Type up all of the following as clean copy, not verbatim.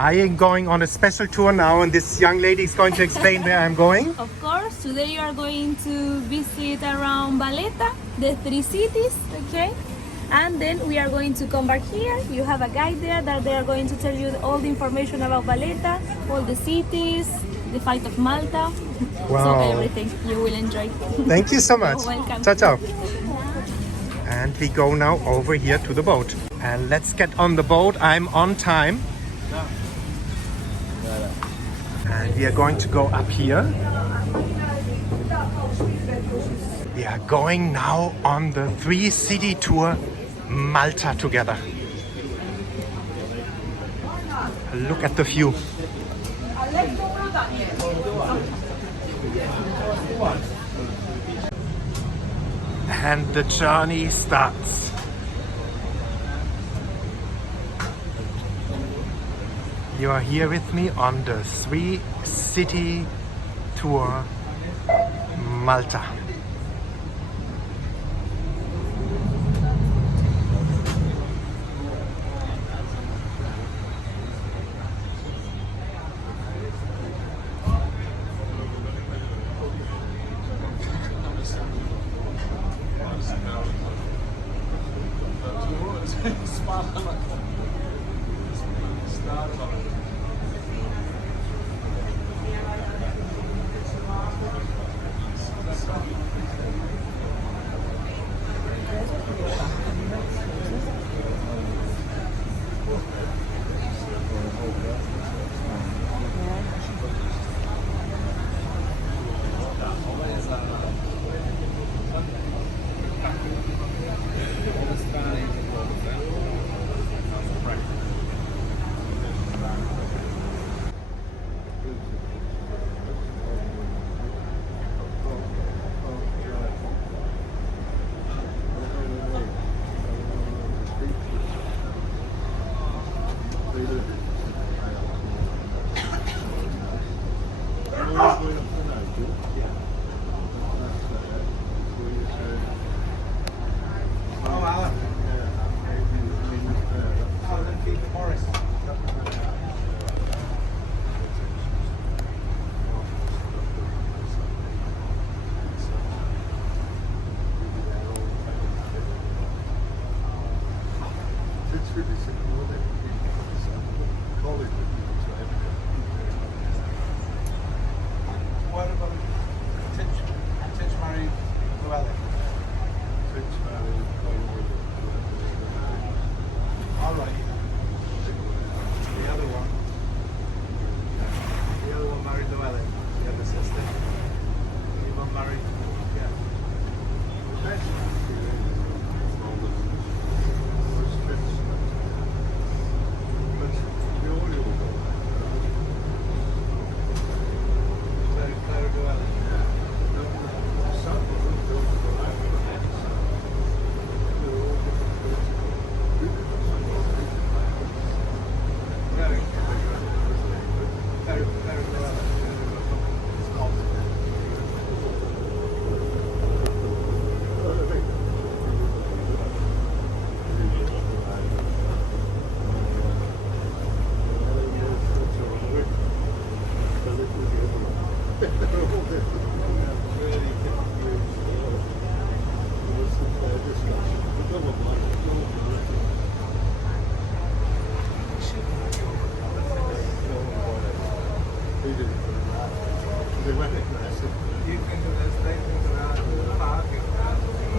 I am going on a special tour now, and this young lady is going to explain where I'm going. Of course, today you are going to visit around Valletta, the three cities, okay? And then we are going to come back here. You have a guide there that they are going to tell you all the information about Valletta, all the cities, the fight of Malta. Wow. So everything you will enjoy. Thank you so much. You're welcome. Ciao, ciao. And we go now over here to the boat. And let's get on the boat. I'm on time. And we are going to go up here. We are going now on the 3-city tour Malta together. Look at the view. And the journey starts. You are here with me on the 3-city tour Malta.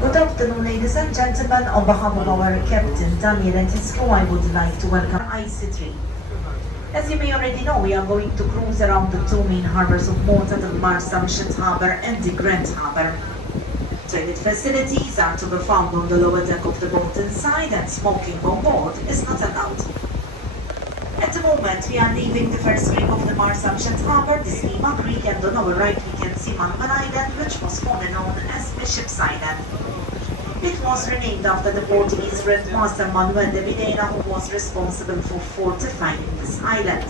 Good afternoon, ladies and gentlemen. On behalf of our captain, Daniel and his crew, I would like to welcome IC3. As you may already know, we are going to cruise around the two main harbors of Malta, the Marsamxett Harbour and the Grand Harbour. Toilet facilities are to be found on the lower deck of the boat inside, and smoking on board is not allowed. At the moment, we are leaving the first creek of the Marsamxett Harbour, the Steamer Creek, and on our right we can see Manuel Island, which was formerly known as Bishop's Island. It was renamed after the Portuguese Grand Master Manuel de Vilhena, who was responsible for fortifying this island.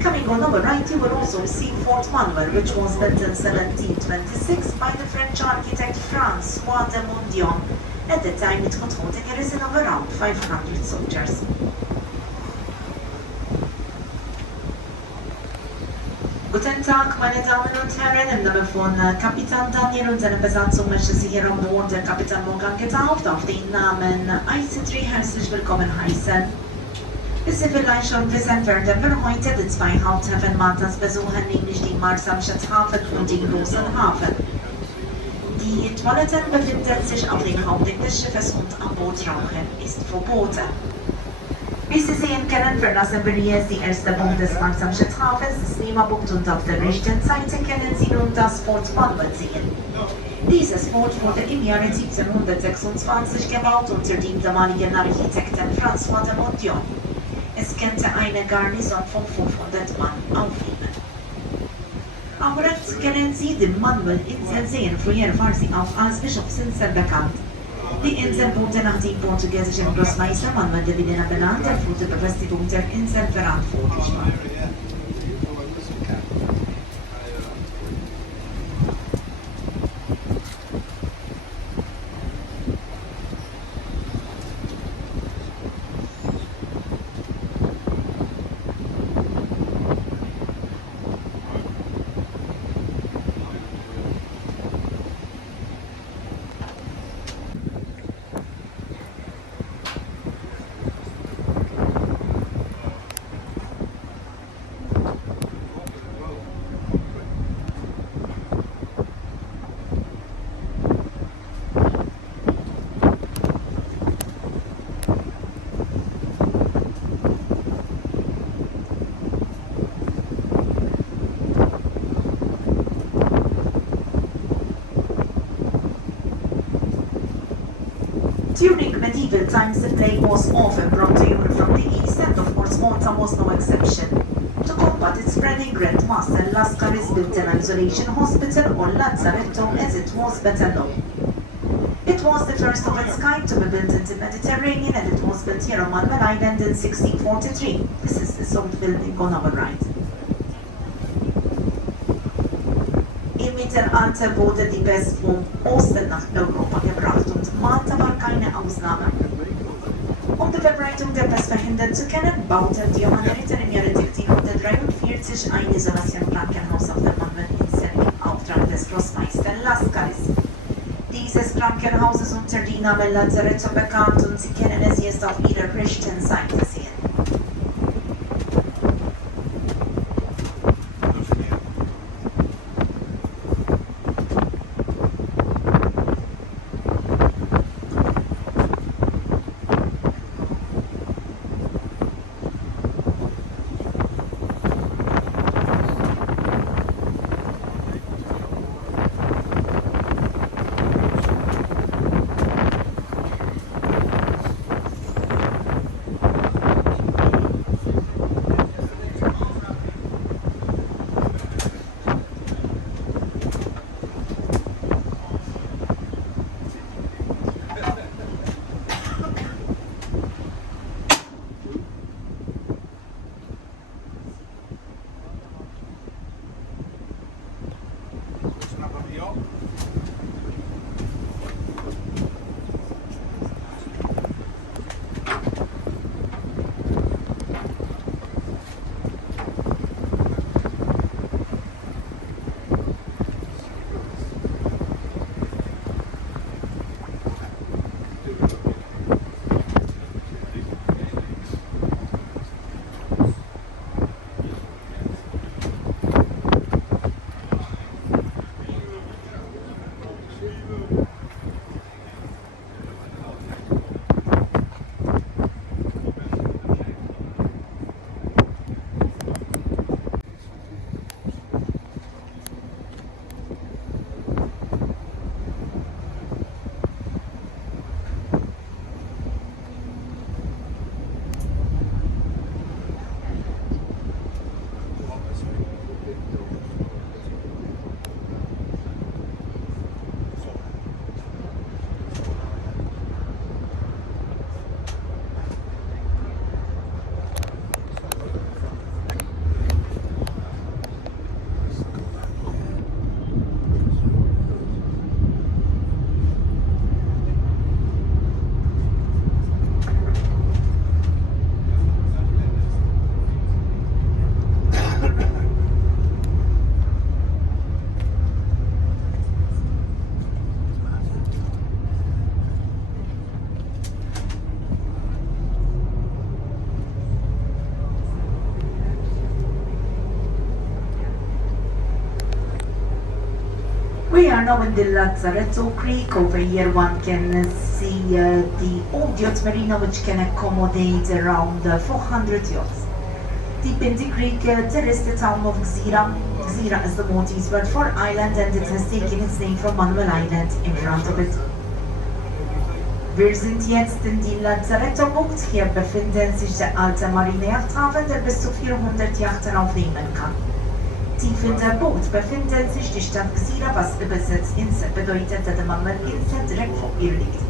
Coming on our right, you will also see Fort Manuel, which was built in 1726 by the French architect François de Mondion. At the time, it could hold a garrison of around 500 soldiers. Guten Tag, meine Damen und Herren. Im Namen von Kapitän Daniel und seiner Besatzung möchte Sie hier an Bord der Kapitän Morgan getauft auf den Namen IC3 herzlich willkommen heißen. Wie Sie vielleicht schon wissen, werden wir heute die zwei Haupthäfen Maltas besuchen, nämlich den Marsamxett Hafen und den großen Hafen. Die Toiletten befinden sich auf dem Hauptdeck des Schiffes und am Bootrauchen ist verboten. Wie Sie sehen können, verlassen wir jetzt die erste Bucht des Marsamxett Hafens, das Nehmerbucht, und auf der rechten Seite können Sie nun das Fort Manuel sehen. Dieses Fort wurde im Jahre 1726 gebaut unter dem damaligen Architekten François de Mondion. Es könnte eine Garnison von 500 Mann aufnehmen. Auch rechts können Sie die Manuel-Insel sehen, früher war sie auch als Bischofsinsel bekannt. Die Insel wurde nach dem portugiesischen Großmeister Manuel de Villena benannt, der für die Befestigung der Insel verantwortlich war. During medieval times, the plague was often brought to Europe from the east, and of course Malta was no exception. To combat its spreading, Grand Master Lascaris built an isolation hospital, or Lazaretto as it was better known. It was the first of its kind to be built in the Mediterranean, and it was built here on Manuel Island in 1643. This is the salt building on our right. Im Mittelalter wurde die Pest vom Osten nach Europa gebracht und Malta war keine Ausnahme. Um die Verbreitung der Pest verhindern zu können, bauten die Johanniter im Jahre 1743 ein Isolationskrankenhaus auf der Manuelinsel im Auftrag des Großmeisters Lascaris. Dieses Krankenhaus ist unter dem Namen Lazaretto bekannt und Sie können es jetzt auf Ihrer rechten Seite sehen. We are now in the Lazzaretto Creek. Over here one can see the old yacht marina, which can accommodate around 400 yachts. Deep in the creek, there is the town of Gżira. Gżira is the Maltese word for island, and it has taken its name from Manuel Island in front of it. Wir sind jetzt in die Lazzaretto-Bucht. Hier befinden sich der alte Marineyachthafen, der bis zu 400 Yachten aufnehmen kann. Tief in der Bucht befindet sich die Stadt Gżira, was übersetzt Insel bedeutet, dass man Insel direkt vor ihr liegt.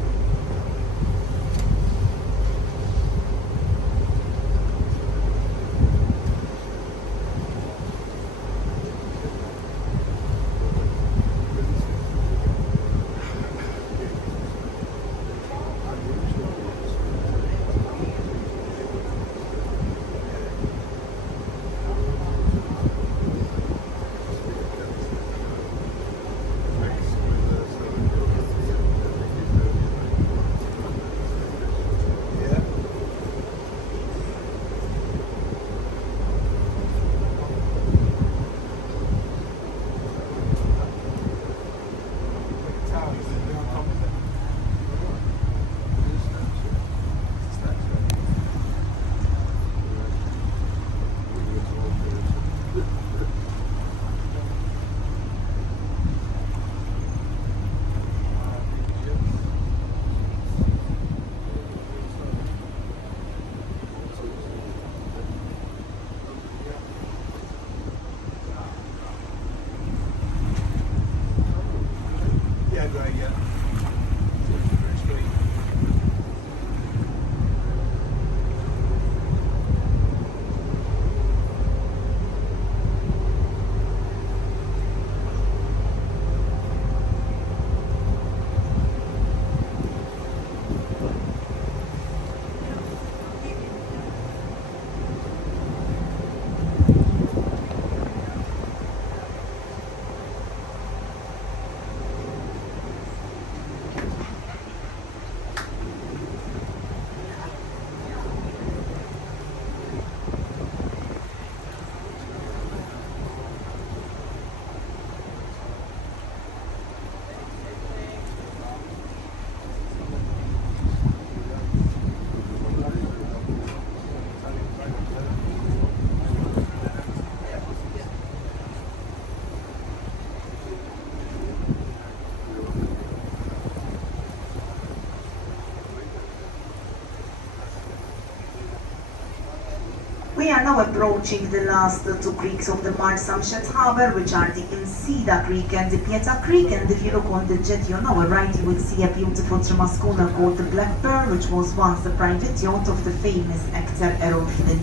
We are now approaching the last two creeks of the Marsamxett Harbour, which are the Insida Creek and the Pieta Creek. And if you look on the jetty on our right, you will see a beautiful schooner called the Black Pearl, which was once the private yacht of the famous actor Errol Flynn.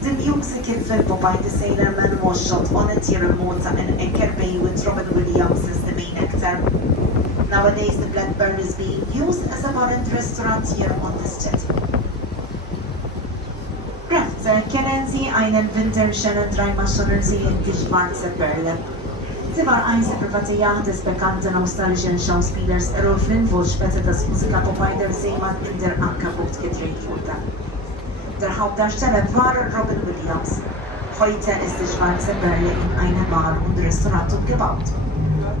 The musical film Popeye the Sailor Man was shot on it here in Malta and Anchor Bay with Robin Williams as the main actor. Nowadays, the Black Pearl is being used as a bar and restaurant here on this jetty. Kennen Sie einen winterschönen Dreimaschinen sehen die schwarze Perle? Sie war eins der private Yacht des bekannten australischen Schauspielers Errol Flynn, wo später das Musiker Popeye der Seemann in der Ankerbucht gedreht wurde. Der Hauptdarsteller war Robin Williams. Heute ist die schwarze Perle in einer Bar und Restaurant umgebaut.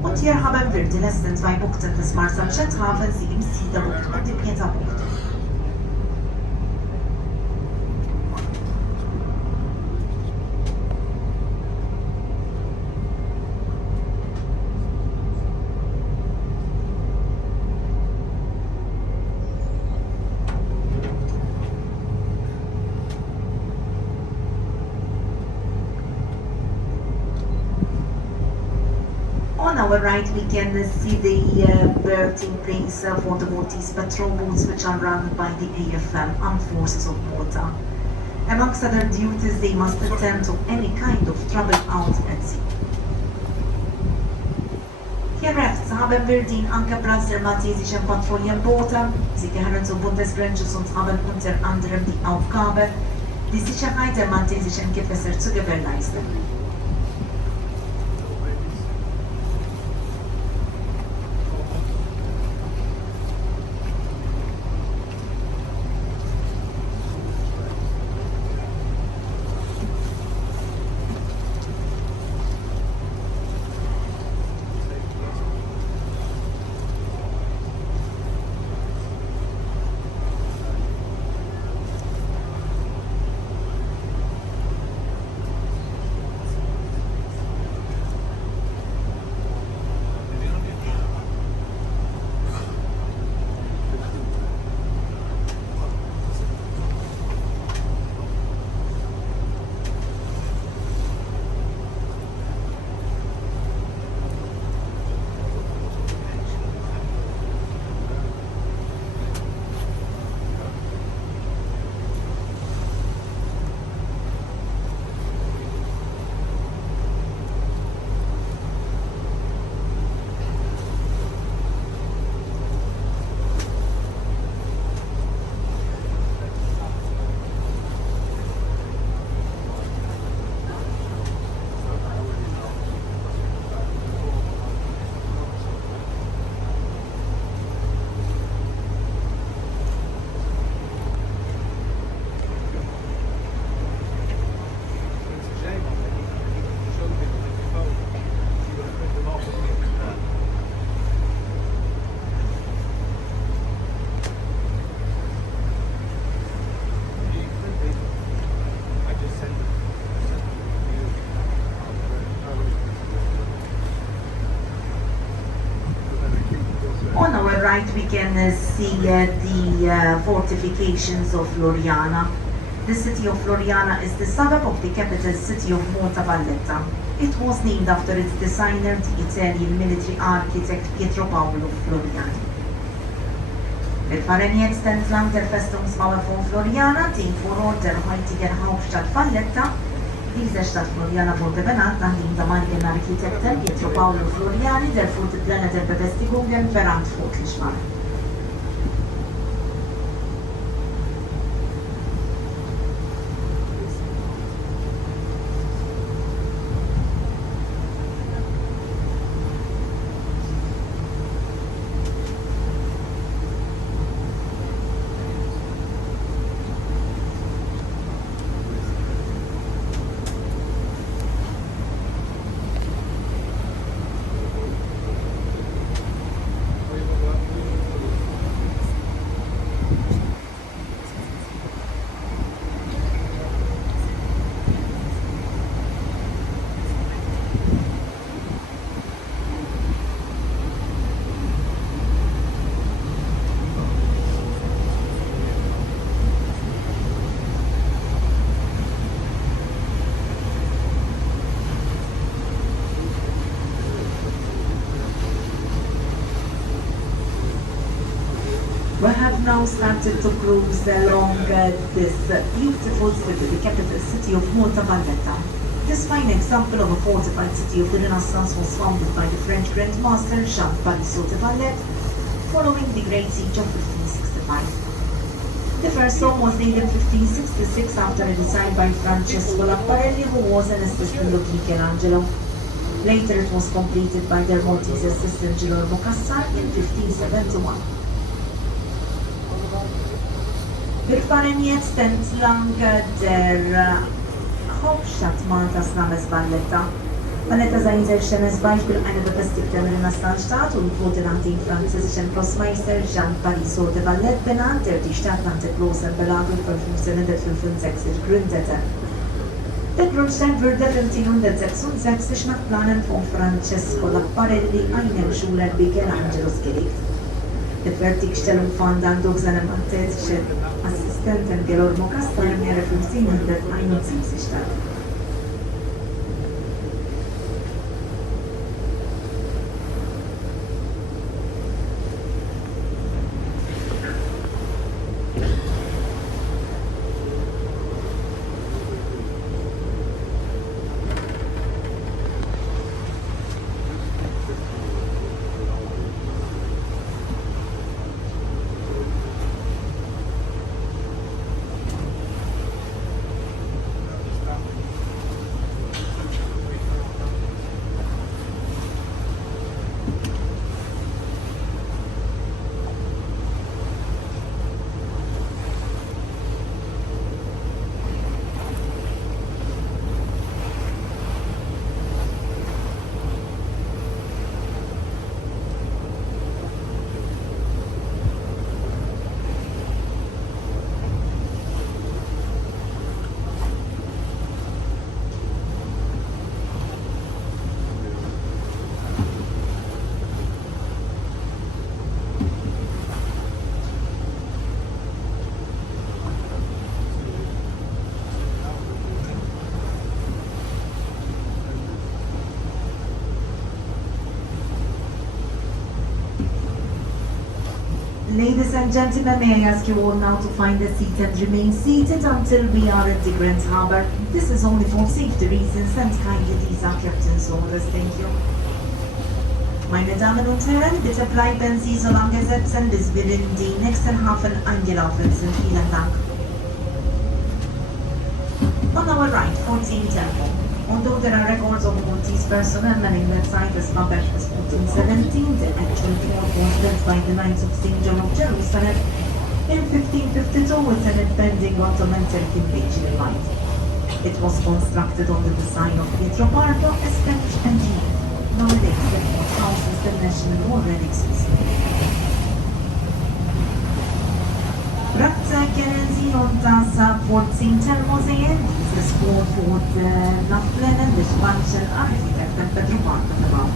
Und hier haben wir die letzten zwei Buchten des Marsamxett Hafens, die Insida-Bucht und die Pieta-Bucht. On our right, we can see the berthing place for the Maltese patrol boats, which are run by the AFM, Armed Forces of Malta. Amongst other duties, they must attend to any kind of trouble out at sea. Hier rechts haben wir den Ankerplatz der maltesischen Patrouillenboote. Sie gehören zu Bundesgrenzschutz und haben unter anderem die Aufgabe, die Sicherheit der maltesischen Gewässer zu gewährleisten. can see the fortifications of Floriana. The city of Floriana is the suburb of the capital city of Malta, Valletta. It was named after its designer, the Italian military architect Pietro Paolo Floriani. Fil-Fareniet Stentlang der Festungsmauer von Floriana, den Vorort der heutigen Hauptstadt Valletta. Diese Stadt Floriana wurde benannt nach dem damaligen Architekten Pietro Paolo Floriani, der für die Pläne der Befestigungen verantwortlich war. We have now started to cruise along this beautiful city, the capital city of Malta, Valletta. This fine example of a fortified city of the Renaissance was founded by the French Grand Master Jean de Valletta following the Great Siege of 1565. The first home was laid in 1566 after a design by Francesco Lapparelli, who was an assistant of Michelangelo. Later it was completed by their Maltese assistant Girolamo Cassar in 1571. Bil-Fareniet Stentlang der Hauptstadt Maltas namens Valletta. Valletta sei selbstständiges Beispiel einer befestigten Renaissancestadt und wurde nach dem französischen Großmeister Jean-Parisot de Vallette benannt, der die Stadt nach der großen Belagerung von 1565 gründete. Der Grundstein wurde 1566 nach Planen von Francesco Lapparelli, einem Schüler Michelangelos, gelegt. Die Fertigstellung fand dann durch seinen maltesischen Assistenten Girolamo Cassar im Jahre 1571 statt. Ladies and gentlemen, may I ask you all now to find a seat and remain seated until we are at the Grand Harbour. This is only for safety reasons and kindly these are Captain's orders. Thank you. Meine Damen und Herren, bitte bleiben Sie so lange sitzen, bis wir in die nächsten Hafen eingelaufen sind. Vielen Dank. On our right, 14 Temple. Although there are records of Maltese personnel manning that site as far back as 1417, the actual fort was built by the Knights of St. John of Jerusalem in 1552 with an impending Ottoman Turkic invasion in mind. It was constructed on the design of Pietro Paolo, a Spanish engineer. Nowadays, the fort houses the National War Relics. Brat kien zinon ta' Fort St. Elmo zejjen, s-sport Fort Naflen and the Spanish architect and Pedro Paolo about.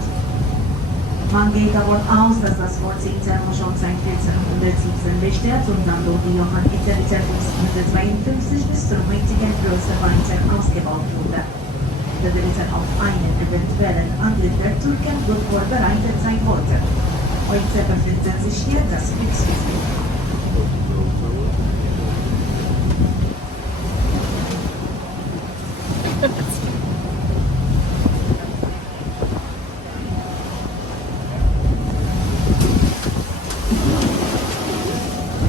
Man geht davon aus, dass das Wort Interno schon seit 1417 besteht und dann durch Johann Iteriter 1552 bis zum heutigen Größe weiter ausgebaut wurde. Der Dritte auf einen eventuellen Angriff der Türken gut vorbereitet sein wollte. Heute befindet sich hier das Kriegsgebiet.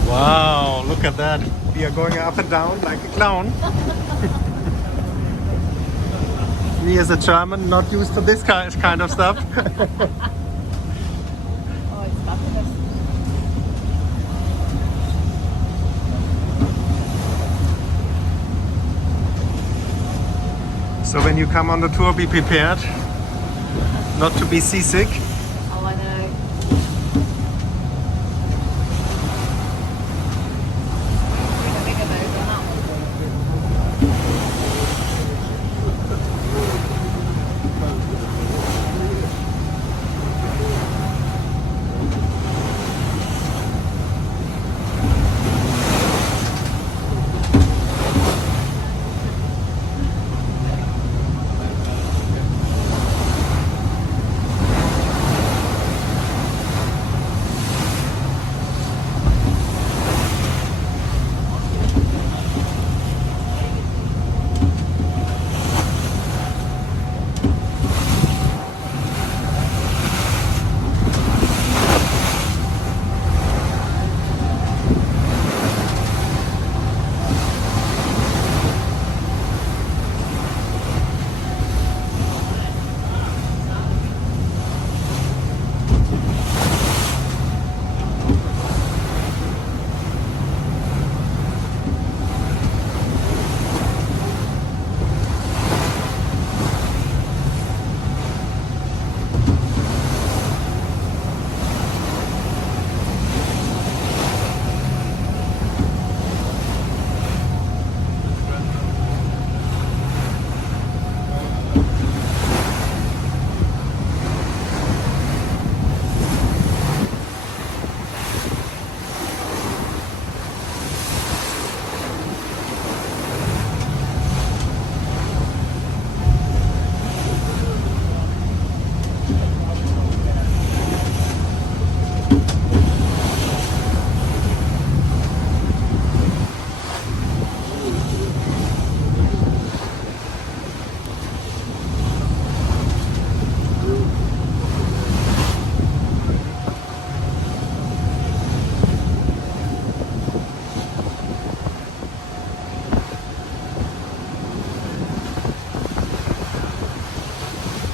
Wow, look at that. We are going up and down like a clown. Me as a German, not used to this kind of stuff. Oh, it's fabulous. So when you come on the tour, be prepared not to be seasick. Oh, I know. Bring a bigger boat than that one.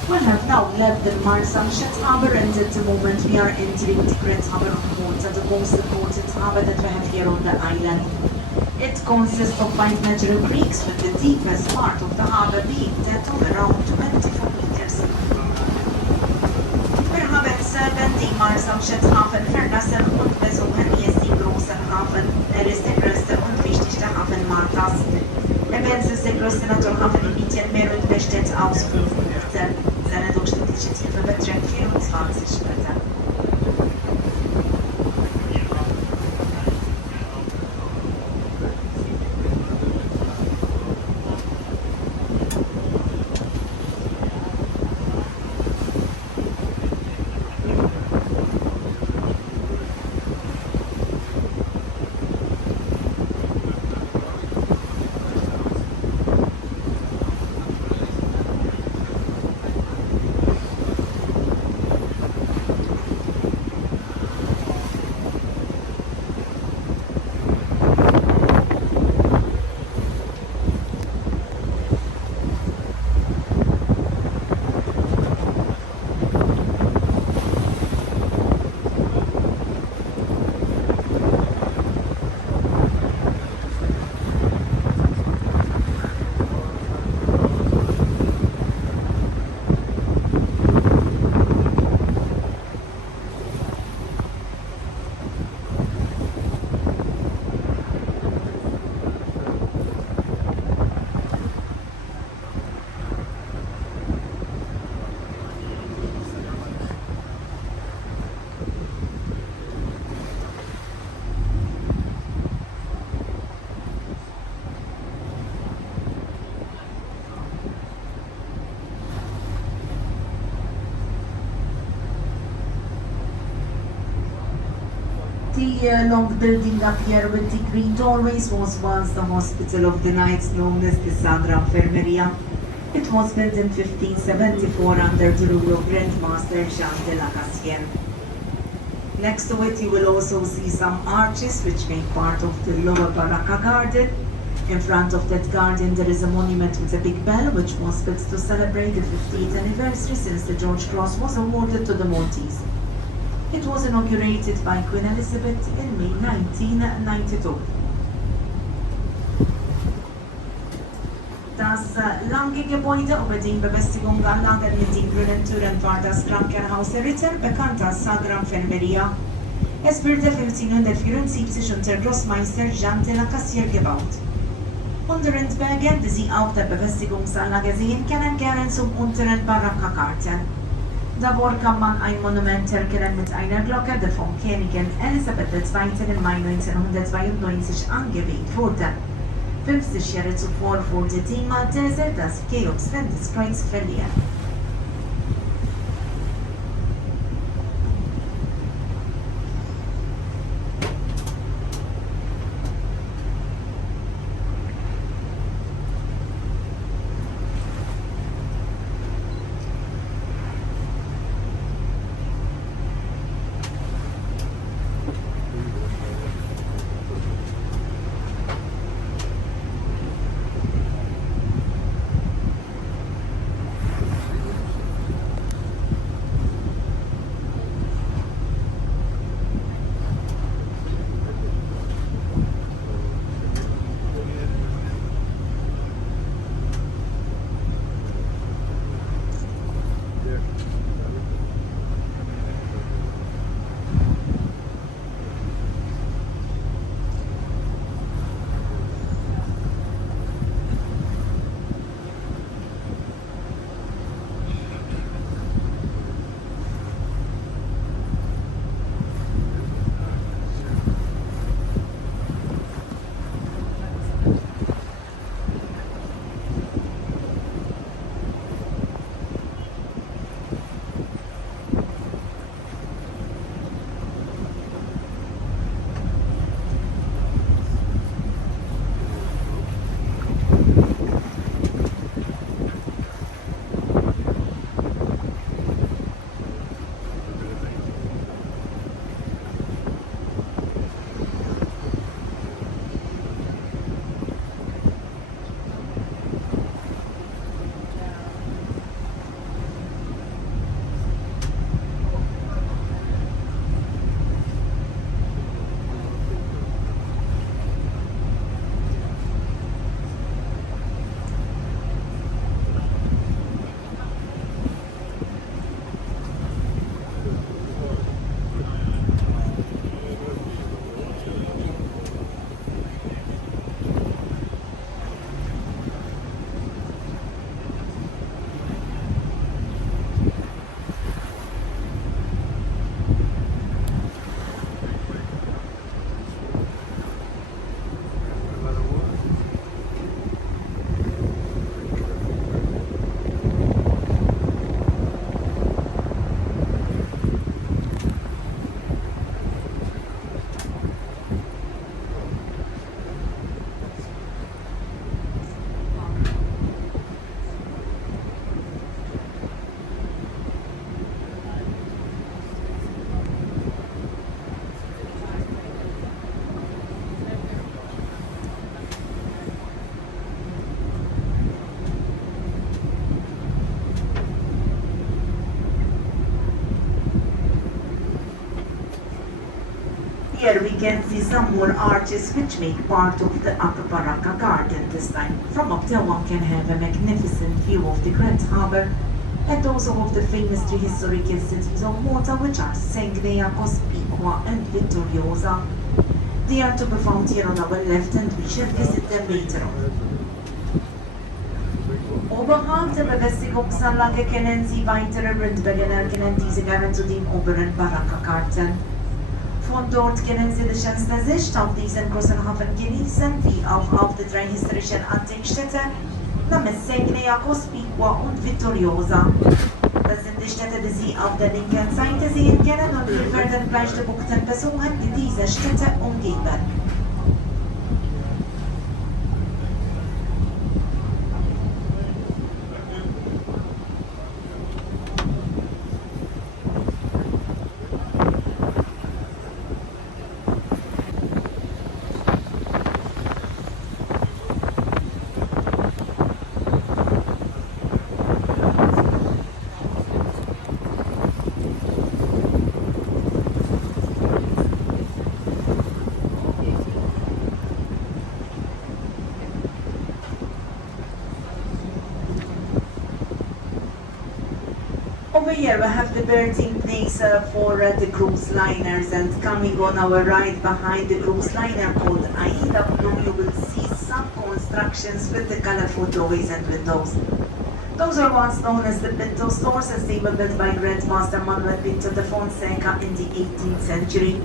We have now left the Marsamxett Harbour, and at the moment we are entering the Great Harbour of Malta, the most important harbour that we have here on the island. It consists of 5 natural creeks, with the deepest part of the harbour being that of around 24 meters. Wir haben 7 die Marsamxett Hafen verlassen und besuchen jetzt den großen Hafen. Ist der größte und wichtigste Hafen Maltas. Ebenso ist der größte Naturhafen im Mittelmeer und besteht aus 5 Metern. Seine durchschnittliche Tiefe beträgt 24 Meter. The long building up here with the green doorways was once the Hospital of the Knights known as the Sagra Infermeria. It was built in 1574 under the rule of Grand Master Jean de la Cassienne. Next to it you will also see some arches which make part of the lower Baraka garden. In front of that garden there is a monument with a big bell which was built to celebrate the 50th anniversary since the George Cross was awarded to the Maltese. It was inaugurated by Queen Elizabeth in May 1992. Das lange Gebäude über die Befestigung anlagen mit den grünen Türen war das Krankenhaus der Ritter, bekannt als Sagra Infermeria. Es wurde 1574 unter Großmeister Jean de la Cassienne gebaut. Unter Rindbergen, die Sie auch der Befestigungsanlage sehen können, gehören zum unteren Barockergarten. Davor kann man ein Monument erkennen mit einer Glocke, die von Königin Elisabeth II. Im Mai 1992 angewählt wurde. 50 Jahre zuvor wurde die Malteser das Georgswendeskreuz verliehen. Here we can see some more arches which make part of the Upper Baraka garden this time. From up there one can have a magnificent view of the Grand Harbour and also of the famous three historical cities of Malta which are Sengrea, Cospicua and Vittoriosa. They are to be found here on our left and we shall visit them later on. Oberhalb der Befestigungsanlage können Sie weitere Rundwege erkennen, diese gehören zu den oberen Baraka-Karten. Von dort können Sie die schönste Sicht auf diesen großen Hafen genießen, wie auch auf die drei historischen Antikstädte, namens Sengrea, Cospicua und Vittoriosa. Das sind die Städte, die Sie auf der linken Seite sehen können und wir werden gleich die Buchten besuchen, die diese Städte umgeben. Over here we have the berthing place for the cruise liners, and coming on our right behind the cruise liner called Aida Blue, you will see some constructions with the colorful doorways and windows. Those are once known as the Pinto stores, as they were built by Grand Master Manuel Pinto de Fonseca in the 18th century.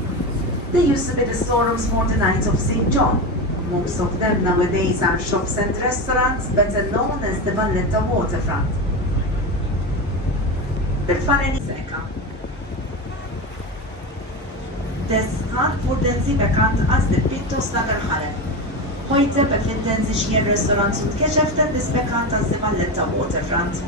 They used to be the storerooms for the Knights of St. John. Most of them nowadays are shops and restaurants, better known as the Valletta Waterfront. Bil-fareni seka. Desħan furdenzi bekant għaz di pittos nadar ħalem. Heute befinden sich hier Restaurants und Geschäfte des bekannt als die Valletta Waterfront.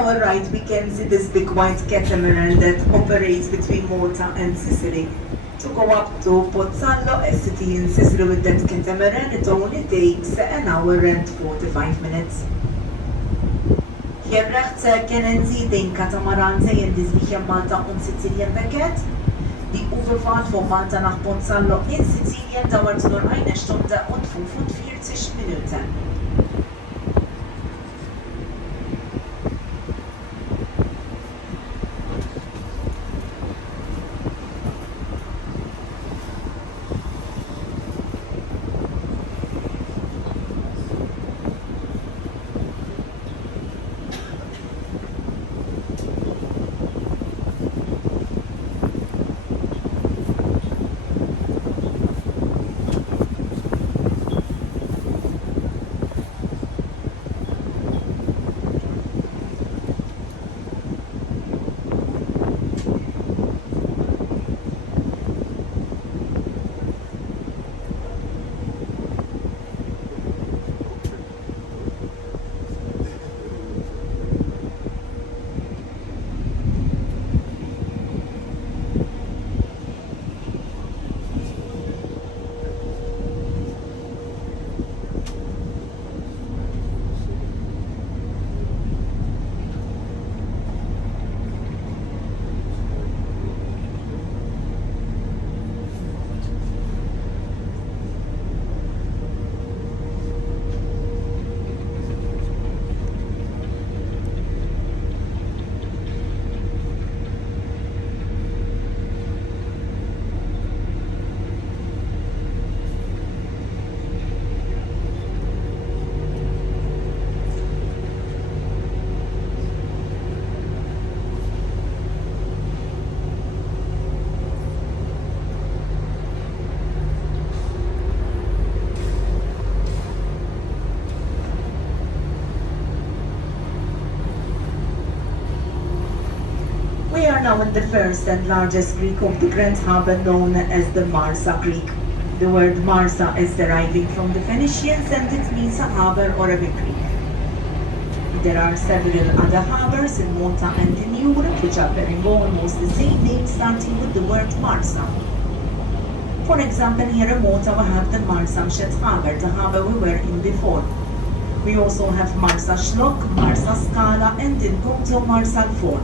our right, we can see this big white catamaran that operates between Malta and Sicily. To go up to Pozzallo, a city in Sicily with that catamaran, it only takes an hour and 45 minutes. Jerrecht kennen Sie den Katamaran sehen, die zwischen Malta und Sizilien verkehrt? Die Überfahrt von Malta nach Pozzallo in Sizilien dauert nur 1 Stunde und 45 Minuten. We are now in the first and largest creek of the Grand Harbour, known as the Marsa Creek. The word Marsa is deriving from the Phoenicians and it means a harbour or a big creek. There are several other harbours in Malta and in Europe which are bearing almost the same name, starting with the word Marsa. For example, here in Malta we have the Marsamxett Harbour, the harbour we were in before. We also have Marsa Xlok, Marsa Scala and in Gozo Marsa Alfor.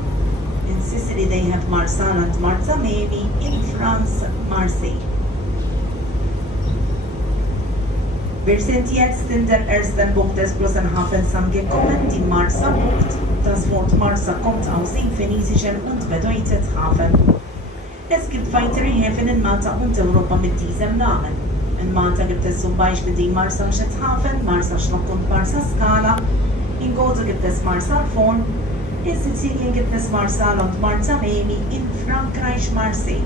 In Sicily they have Marsala and Marsamxett, in France Marseille. Wir sind jetzt in der ersten Bucht des großen Hafens angekommen, die Marsa-Bucht. Das Wort Marsa kommt aus dem Phönikischen und bedeutet Hafen. Es gibt weitere Häfen in Malta und Europa mit diesem Namen. In Malta gibt es zum Beispiel die Marsamxett Hafen, Marsa Xlok und Marsa Scala. In Gozo gibt es Marsa Alfor. In Sizilien gibt es Marsala und Marsamxett, in Frankreich Marseille.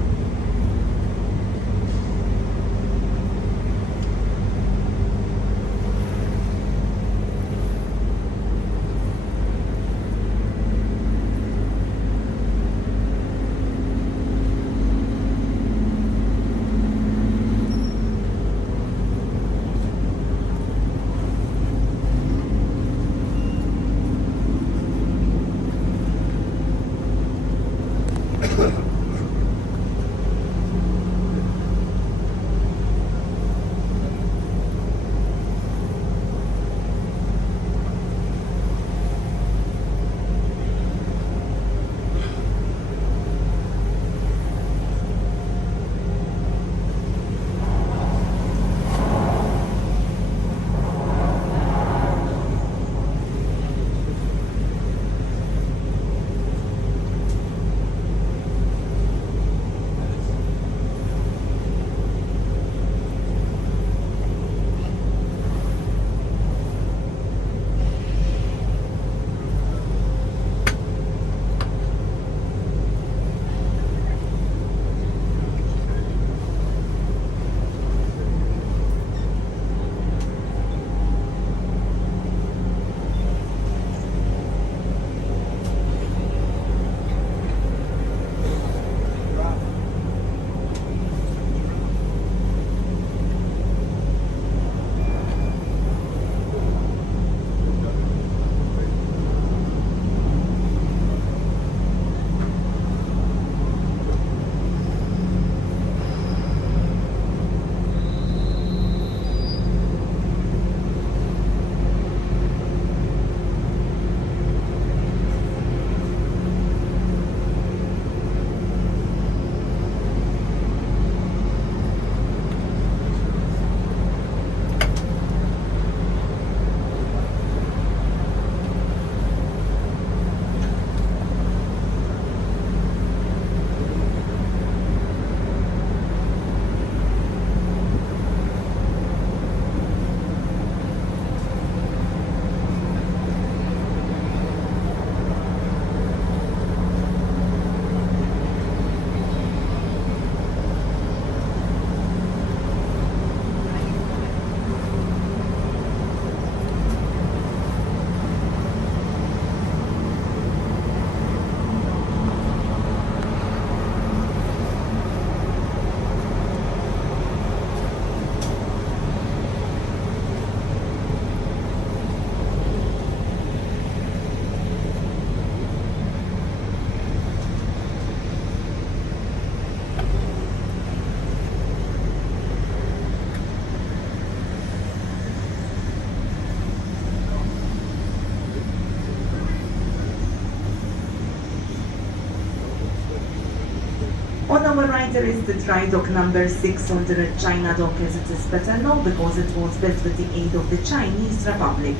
reminder is the dry dock number 6 or the China dock as it is better known because it was built with the aid of the Chinese Republic.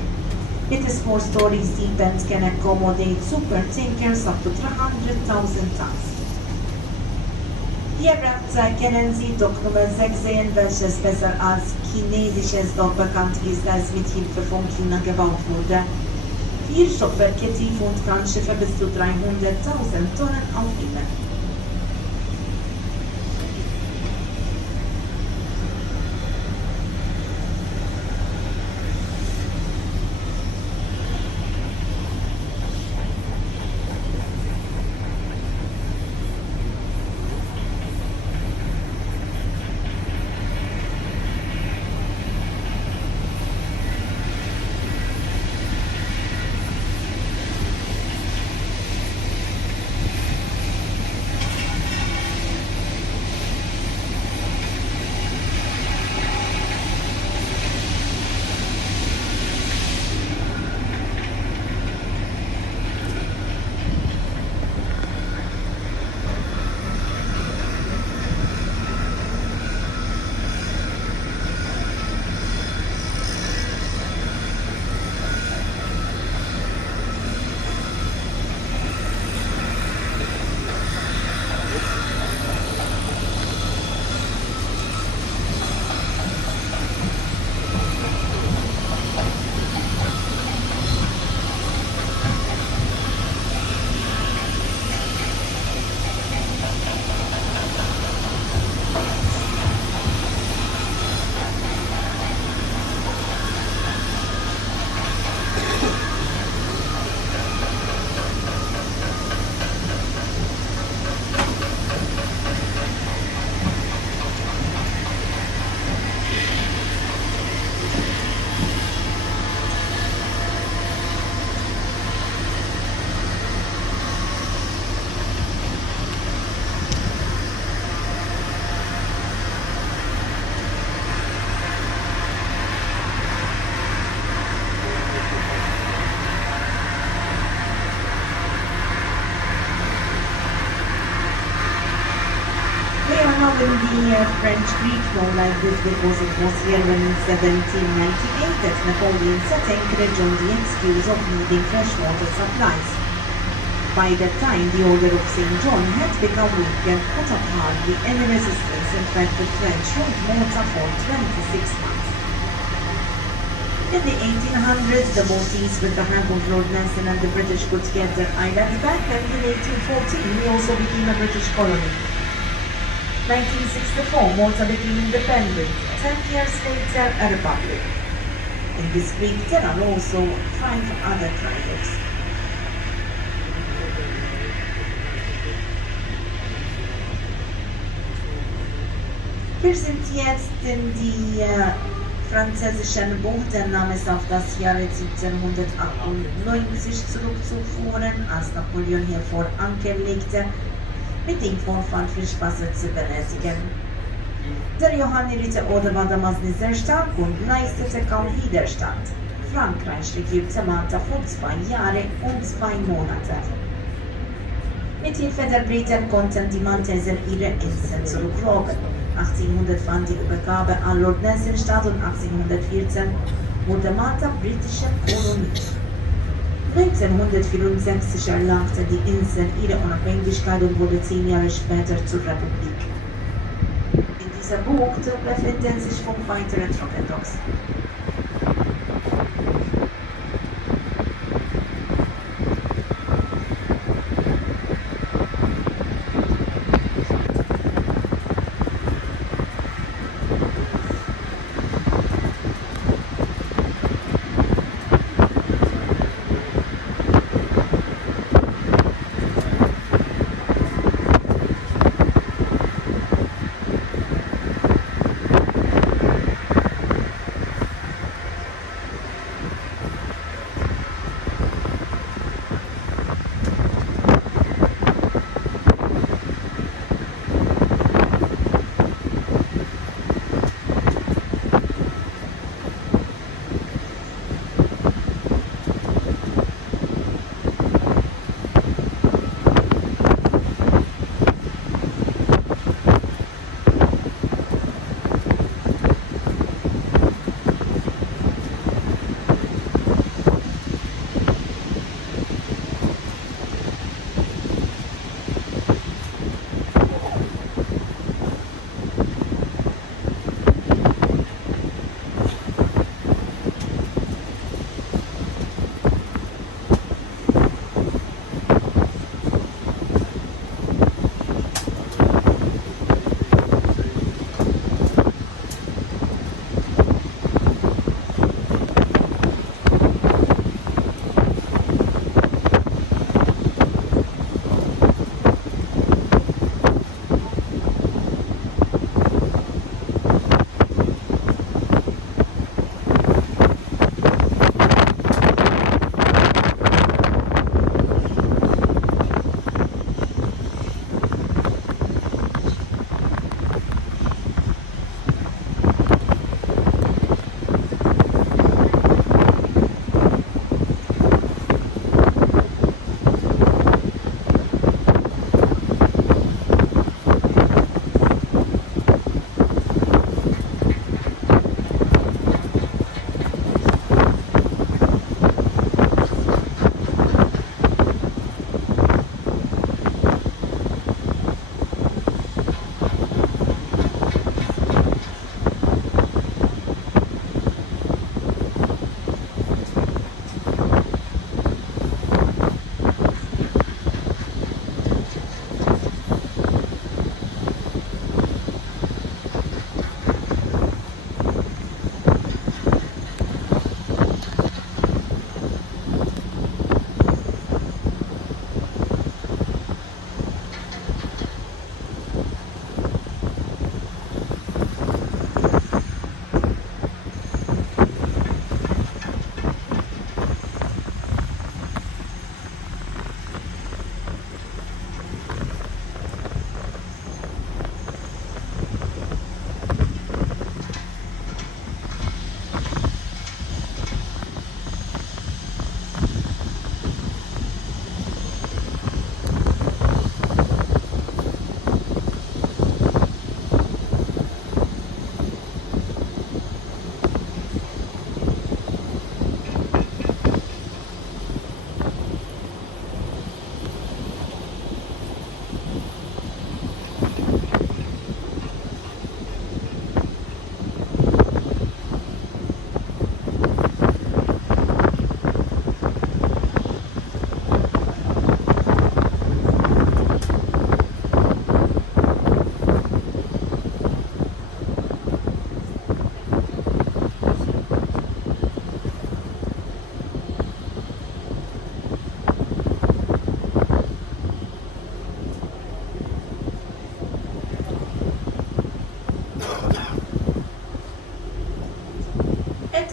It is 4 stories deep and can accommodate super tankers up to 300,000 tons. Diagramta kien nżid dokument zegżejn versus beżar għaz kinediċez dobba kant iżdaz mitħil fi fonkina gebaut mulda. Jirxok verketi fund kan xife bistu 300,000 tonnen għaw fime. In the French Creek known like this because it was here when in 1798 that Napoleon set anchorage on the excuse of needing freshwater supplies. By that time, the Order of St. John had become weak and put up hardly any resistance. In fact, the French ruled Malta for 26 months. In the 1800s, the Maltese with the help of Lord Nelson and the British put together Island back, and in 1814 we also became a British colony. 1964, Malta became independent. 10 years later, a republic. In this creek, there are also 5 other tribes. Person jetzt in die französischen Booten namens auf das Jahr 1798 zurückzuführen, als Napoleon hier vor Anker legte, mit dem Vorfall Fischwasser zu benötigen. Der Johann ritte Oderwanda mażni sehr stark und leistete kaum Widerstand. Frankreich regierte Malta für 2 Jahre und 2 Monate. Mit Hilfe der Briten konnten die Malteser ihre Inseln zurückerobern. 1800 fand die Übergabe an Lord Nelson statt und 1814 wurde Malta britische Kolonie. 1964 erlangte die Insel ihre Unabhängigkeit und wurde 10 Jahre später zur Republik. In dieser Bucht befinden sich 5 weitere Trockendocks.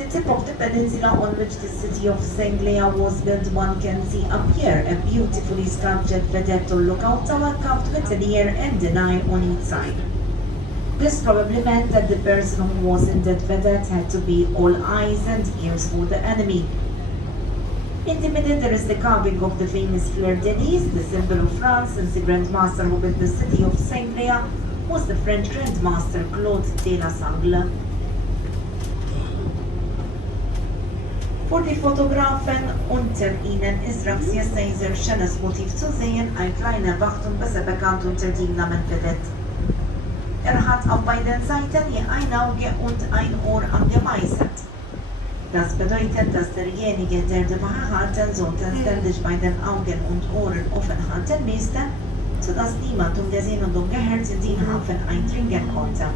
the tip of the peninsula on which the city of Senglea was built, one can see up here a beautifully sculptured vedette or lookout tower capped with an ear and an eye on each side. This probably meant that the person who was in that vedette had to be all eyes and ears for the enemy. In the middle there is the carving of the famous fleur-de-lis, the symbol of France, since the Grand Master who built the city of Senglea was the French Grand Master Claude de la Sangle. For die Fotografen unter ihnen ist Raxia Seiser schönes Motiv zu sehen, ein kleiner Wachturm, besser bekannt unter dem Namen Vedette. Hat auf beiden Seiten je ein Auge und ein Ohr angemeißelt. Das bedeutet, dass derjenige, der die Wache halten sollte, ständig beiden Augen und Ohren offen halten müsste, sodass niemand ungesehen und ungehört in den Hafen eindringen konnte.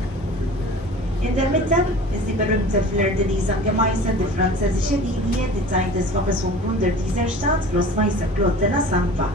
In der Mitte ist die berühmte Fleur-de-Lis angemeißelt, die französische Linie, die Teil des Wappens vom Gründer dieser Stadt, Großmeister Claude de la Sangle.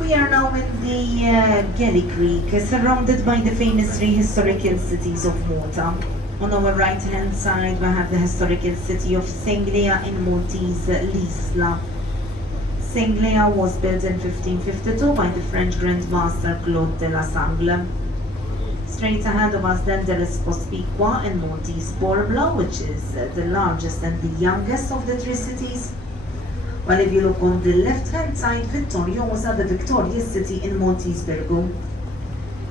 We are now in the Galley Creek, surrounded by the famous three historical cities of Malta. On our right hand side we have the historical city of Senglea in Maltese L'Isla. Senglea was built in 1552 by the French Grand Master Claude de la Sangle. Straight ahead of us then there is Pospiqua in Maltese Borbla, which is the largest and the youngest of the three cities. While if you look on the left-hand side, Vittoriosa, the victorious city in Maltese Virgo.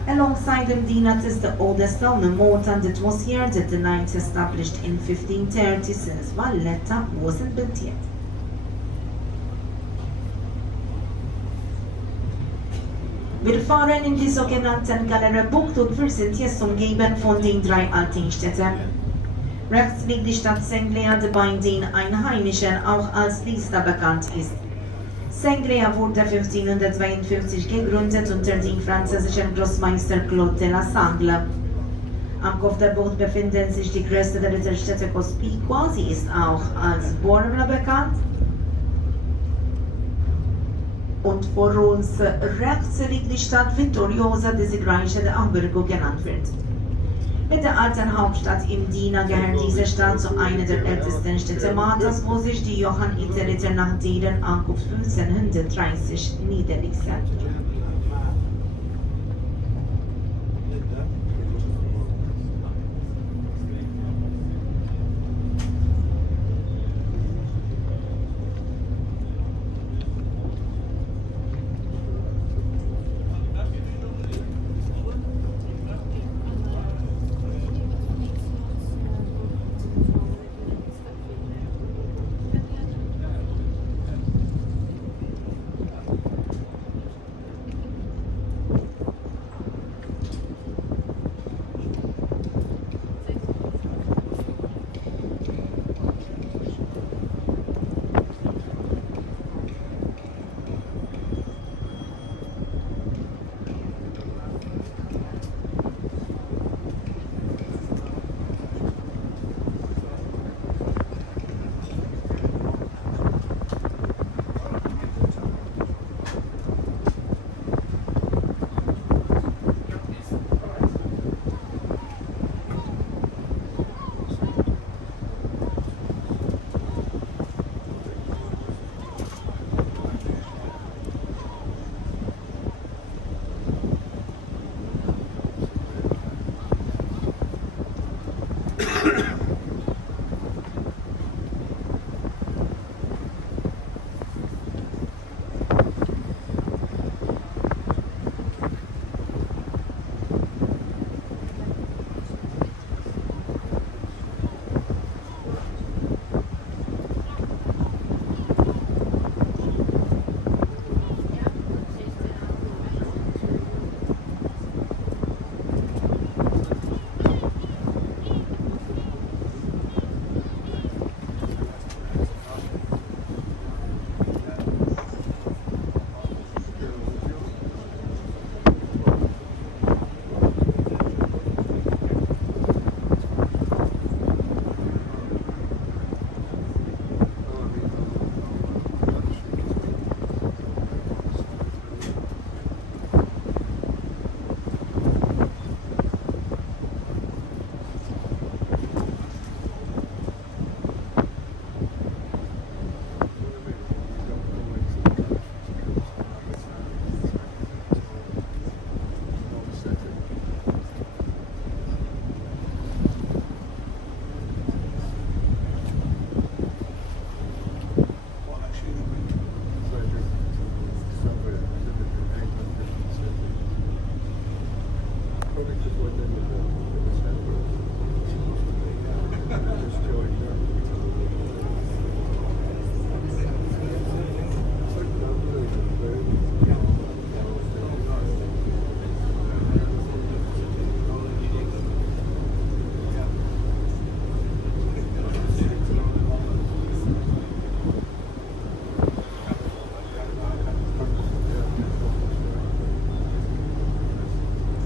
Alongside Mdinat is the oldest town in Malta, and it was here that the Knights established in 1530, since Valletta wasn't built yet. Bil-faren Ingliż genannten Galera-Bucht und wir sind jetzt umgeben von den drei Alteinstädten. Rechts liegt die Stadt Senglea, die bei den Einheimischen auch als L'Isla bekannt ist. Senglea wurde 1552 gegründet unter dem französischen Großmeister Claude de la Sangle. Am Kopf der Bucht befinden sich die größte der Ritterstädte Pospiqua, sie ist auch als Borbla bekannt. Und vor uns rechts liegt die Stadt Vittoriosa, die sie Greiche de Amburgo genannt wird. Mit der alten Hauptstadt Mdina gehört diese Stadt zu einer der ältesten Städte Maltas, wo sich die Johanniterritter nach deren Ankunft 1530 niederließen.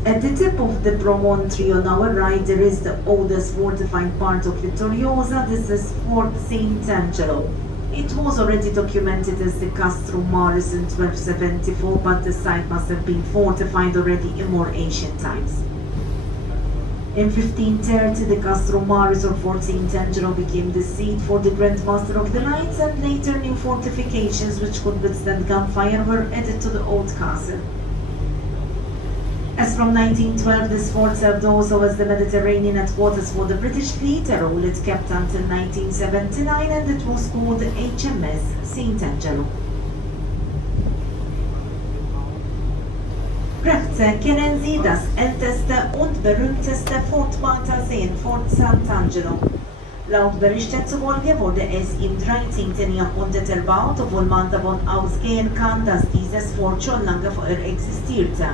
At the tip of the promontory on our right, there is the oldest fortified part of Vittoriosa. This is Fort St. Angelo. It was already documented as the Castrum Maris in 1274, but the site must have been fortified already in more ancient times. In 1530, the Castrum Maris or Fort St. Angelo became the seat for the Grand Master of the Knights, and later new fortifications which could withstand gunfire were added to the old castle. As from 1912, this fort served also as the Mediterranean headquarters for the British fleet, a role it kept until 1979, and it was called HMS St. Angelo. Rechte kennen Sie das älteste und berühmteste Fort Malta sehen, Fort St. Angelo. Laut Berichten zufolge wurde es im 13. Jahrhundert erbaut, obwohl man davon ausgehen kann, dass dieses Fort schon lange vorher existierte.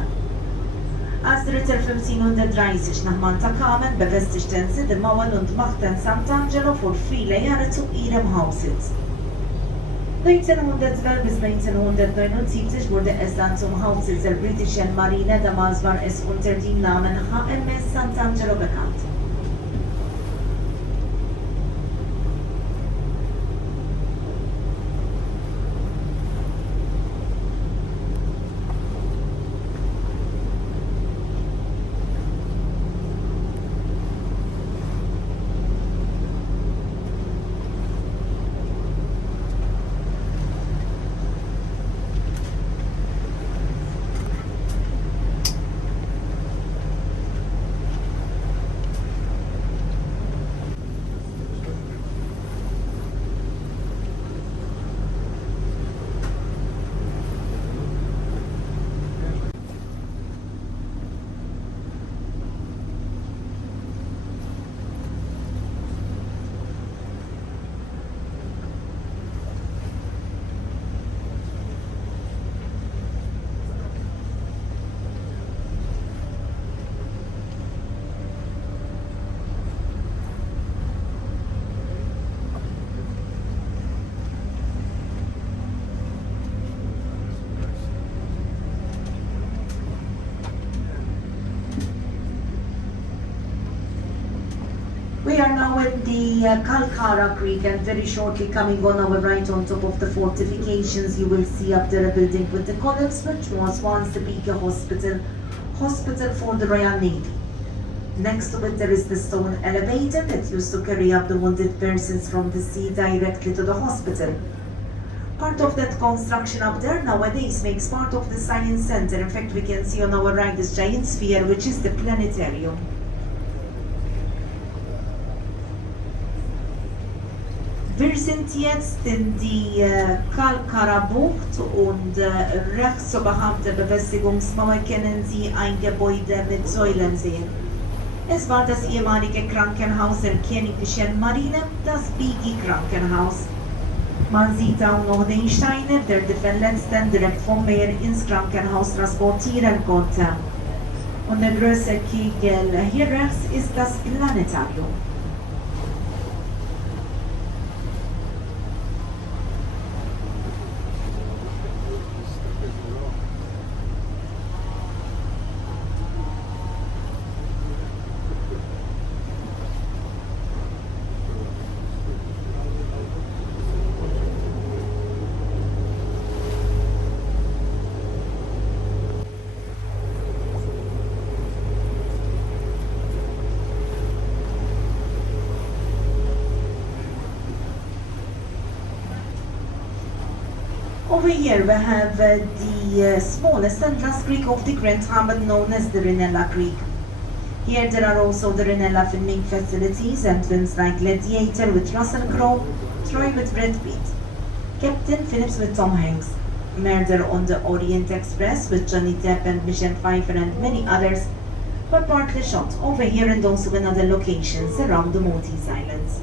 Als die Ritter 1530 nach Malta kamen, befestigten sie die Mauern und machten St. Angelo für viele Jahre zu ihrem Hauptsitz. 1912 bis 1979 wurde es dann zum Hauptsitz der britischen Marine, damals war es unter dem Namen HMS St. Angelo bekannt. We are now in the Kalkara Creek, and very shortly coming on our right on top of the fortifications, you will see up there a building with the columns, which was once the Beaker Hospital for the Royal Navy. Next to it there is the stone elevator that used to carry up the wounded persons from the sea directly to the hospital. Part of that construction up there nowadays makes part of the Science Center. In fact, we can see on our right this giant sphere, which is the planetarium. Wir sind jetzt in die Kalkara Bucht und rechts oberhalb der Befestigungsmauer können Sie ein Gebäude mit Säulen sehen. Es war das ehemalige Krankenhaus der königlichen Marine, das Bigi Krankenhaus. Man sieht auch noch den Steiner, der die Verletzten direkt vom Meer ins Krankenhaus transportieren konnte. Und der größere Kegel hier rechts ist das Planetarium. Over here we have the smallest and last creek of the Grand Harbour, known as the Rinella Creek. Here there are also the Rinella filming facilities and films like Gladiator with Russell Crowe, Troy with Brad Pitt, Captain Phillips with Tom Hanks, Murder on the Orient Express with Johnny Depp and Michelle Pfeiffer and many others, but partly shot over here and also in other locations around the Maltese Islands.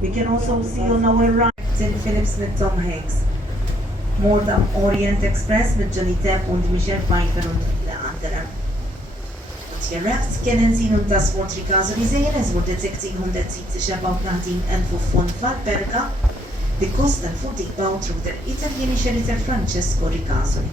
We can also see on our right in Philip Smith Tom Hanks, Malta Orient Express mit Johnny Depp und Michelle Pfeiffer und viele andere. Und hier rechts kennen Sie nun das Wort Ricasso gesehen. Es wurde 1670 erbaut, nachdem Entwurf von Valperga. Die Kosten fuhr die Bau trug der italienische Ritter Francesco Ricasoli.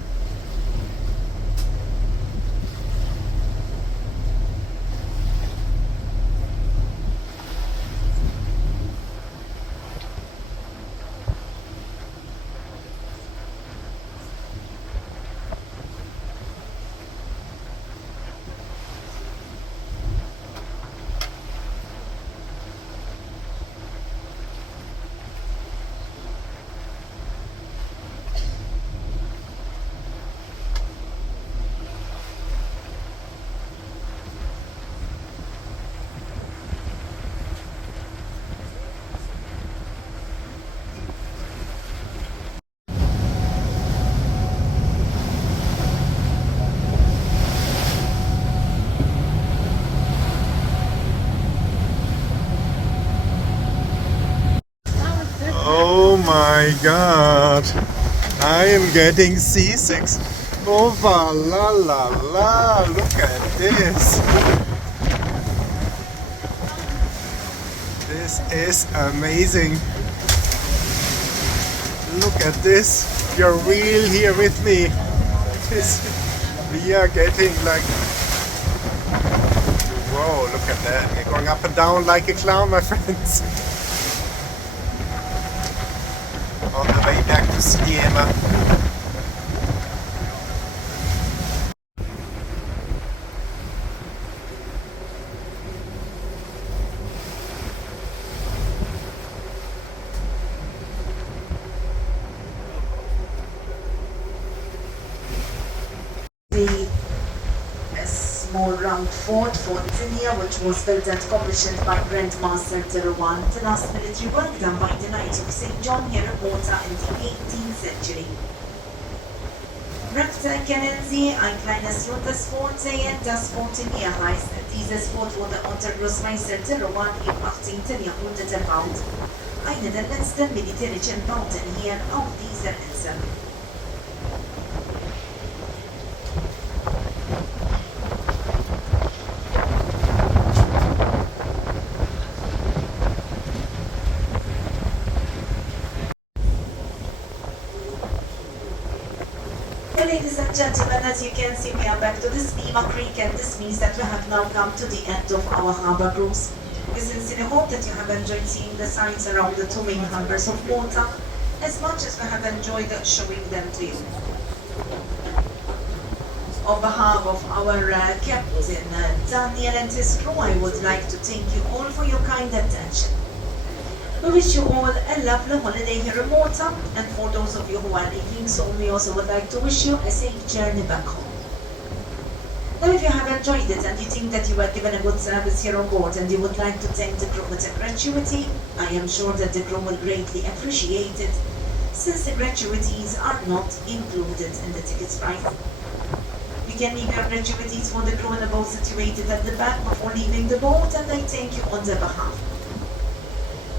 Oh my god, I am getting seasick. Oh la la la, look at this. This is amazing. Look at this. You're real here with me. We are getting like, whoa, look at that. We're going up and down like a clown, my friends. On the way back to Siena. A small round fort, Fort Tinia, which was built and commissioned by Grandmaster Teruan, the last military work done by the Knights of St. John here at Malta in the 18th century. Rekte kennen Sie ein kleines rotes Fort sehen, das Fort Tinia heißt. Dieses Fort wurde unter Großmeister Teruan im 18. Jahrhundert erbaut. Eine der letzten militärischen Bauten hier auf dieser Insel. Ladies and gentlemen, as you can see, we are back to the Steamer Creek, and this means that we have now come to the end of our harbour cruise. We sincerely hope that you have enjoyed seeing the sights around the two main harbours of Malta, as much as we have enjoyed showing them to you. On behalf of our captain, Daniel, and his crew, I would like to thank you all for your kind attention. We wish you all a lovely holiday here in Malta, and for those of you who are leaving soon, we also would like to wish you a safe journey back home. Now, if you have enjoyed it and you think that you were given a good service here on board and you would like to thank the crew with a gratuity, I am sure that the crew will greatly appreciate it, since the gratuities are not included in the tickets price. You can leave your gratuities for the crew in a boat situated at the back before leaving the boat, and I thank you on their behalf.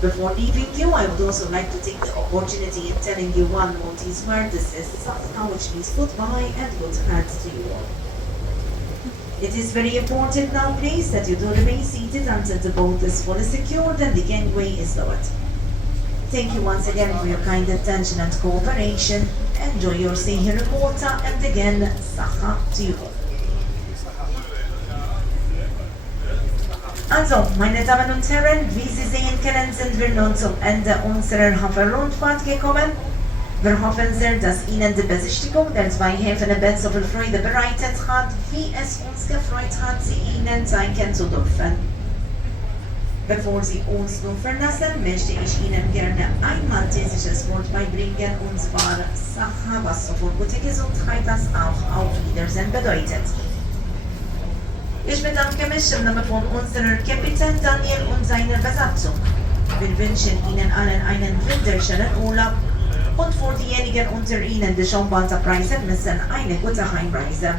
Before leaving you, I would also like to take the opportunity in telling you one Maltese word. This is Safka, which means goodbye and good health to you all. It is very important now, please, that you do remain seated until the boat is fully secured and the gangway is lowered. Thank you once again for your kind attention and cooperation. Enjoy your stay here in Malta, and again, Saha to you all. Also, meine Damen und Herren, wie Sie sehen können, sind wir nun zum Ende unserer Hafenrundfahrt gekommen. Wir hoffen sehr, dass Ihnen die Besichtigung der zwei Häfen so viel Freude bereitet hat, wie es uns gefreut hat, sie Ihnen zeigen zu dürfen. Bevor Sie uns nun verlassen, möchte ich Ihnen gerne ein maltesisches Wort beibringen, und zwar Sacha, was sowohl gute Gesundheit als auch auf Wiedersehen bedeutet. Ich bedanke mich im Namen von unserem Kapitän Daniel und seiner Besatzung. Wir wünschen Ihnen allen einen wunderschönen Urlaub und für diejenigen unter Ihnen, die schon bald abreisen müssen, eine gute Heimreise.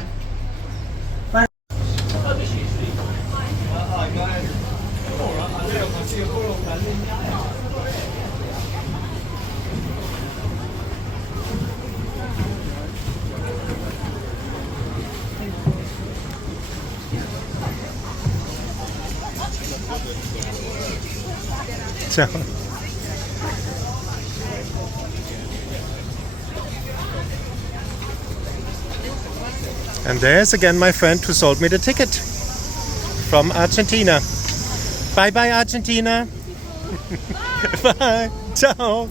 Ciao. And there's again my friend who sold me the ticket from Argentina. Bye bye, Argentina. Bye. Ciao.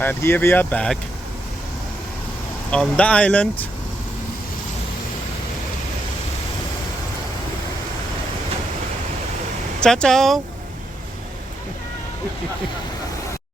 And here we are back on the island. Ciao, ciao.